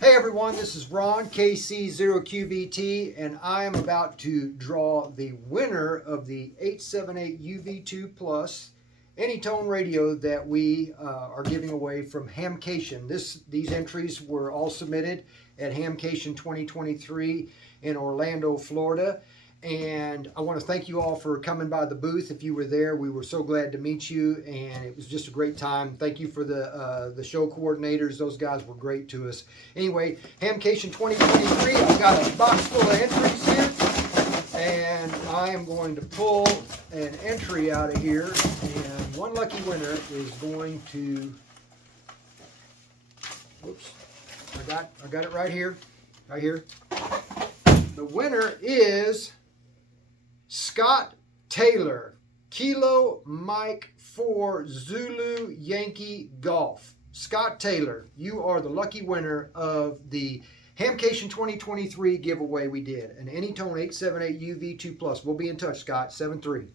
Hey everyone, this is Ron, KC0QBT, and I am about to draw the winner of the 878 UV2 Plus Anytone radio that we are giving away from HamCation. These entries were all submitted at HamCation 2023 in Orlando, Florida. And I want to thank you all for coming by the booth. If you were there, we were so glad to meet you, and it was just a great time. Thank you for the show coordinators. Those guys were great to us. Anyway, HamCation 2023, I've got a box full of entries here, and I am going to pull an entry out of here, and one lucky winner is going to, whoops, I got it right here. The winner is Scott Taylor, Kilo Mike 4 Zulu Yankee Golf. Scott Taylor, you are the lucky winner of the HamCation 2023 giveaway we did, an Anytone 878 UV2 Plus. We'll be in touch, Scott. 7-3.